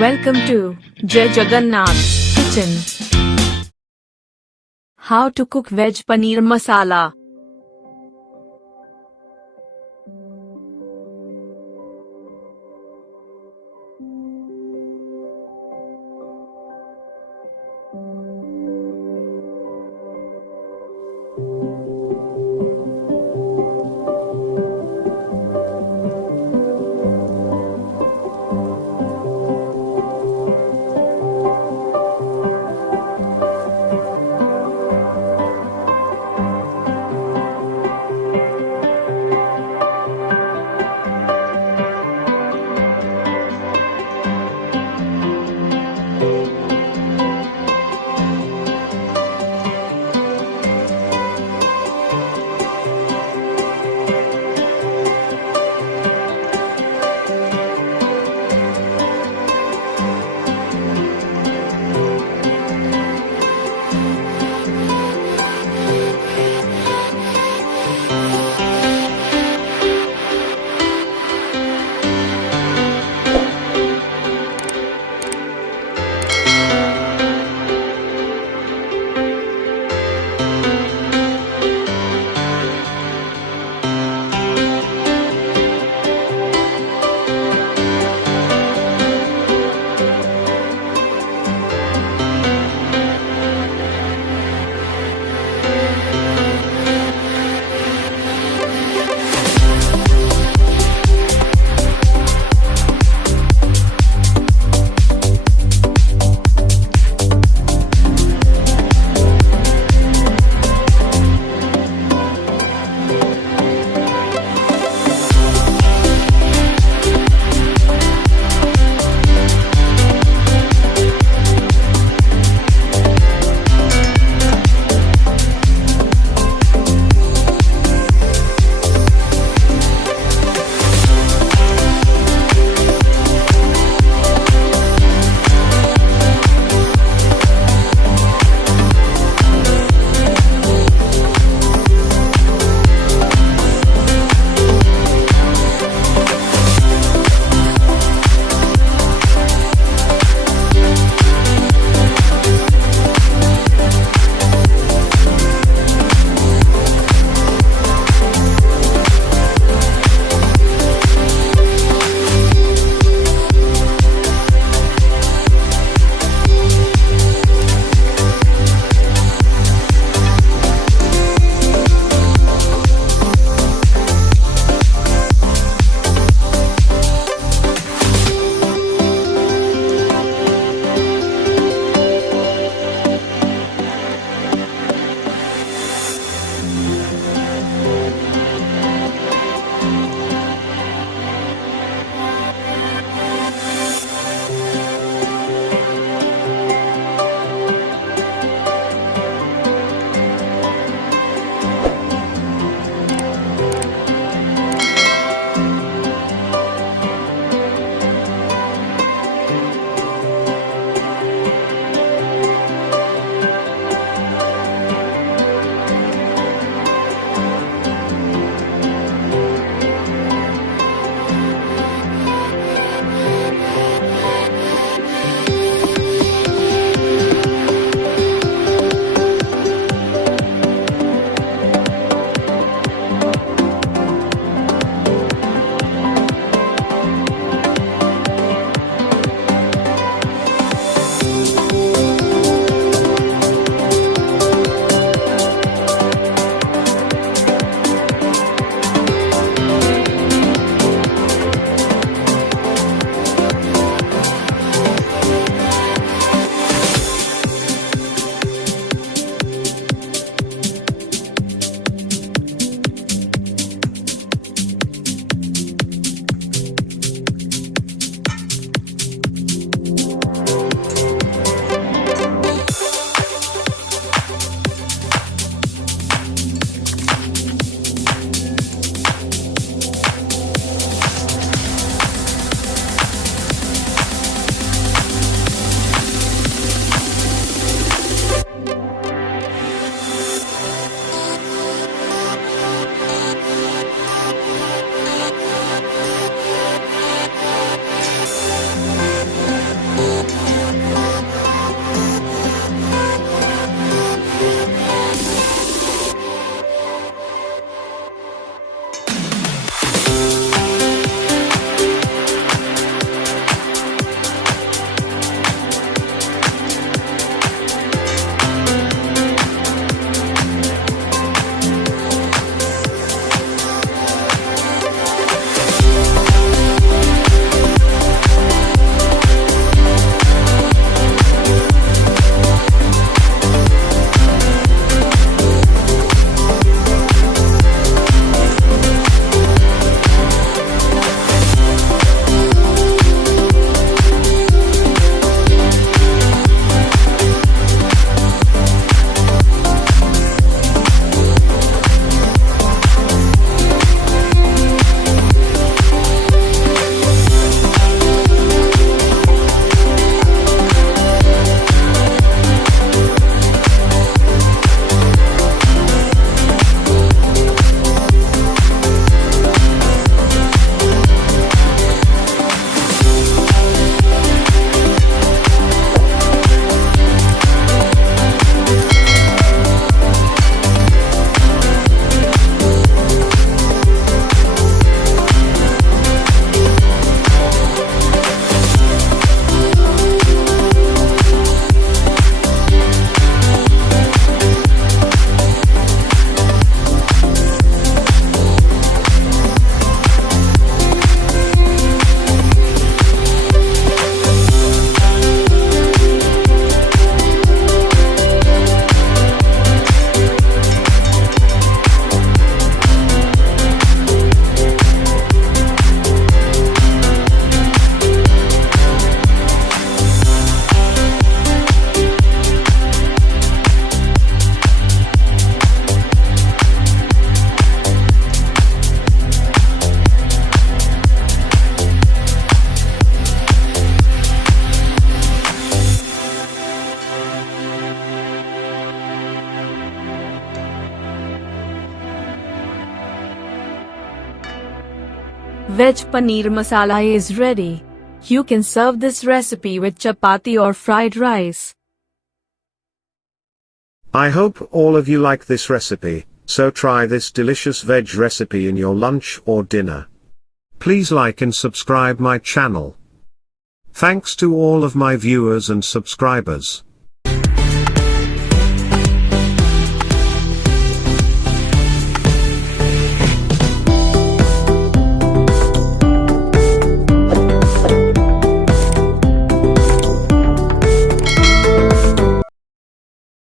Welcome to Jai Jagannath Kitchen. How to cook veg paneer masala. Veg paneer masala is ready. You can serve this recipe with chapati or fried rice. I hope all of you like this recipe, so try this delicious veg recipe in your lunch or dinner. Please like and subscribe my channel. Thanks to all of my viewers and subscribers.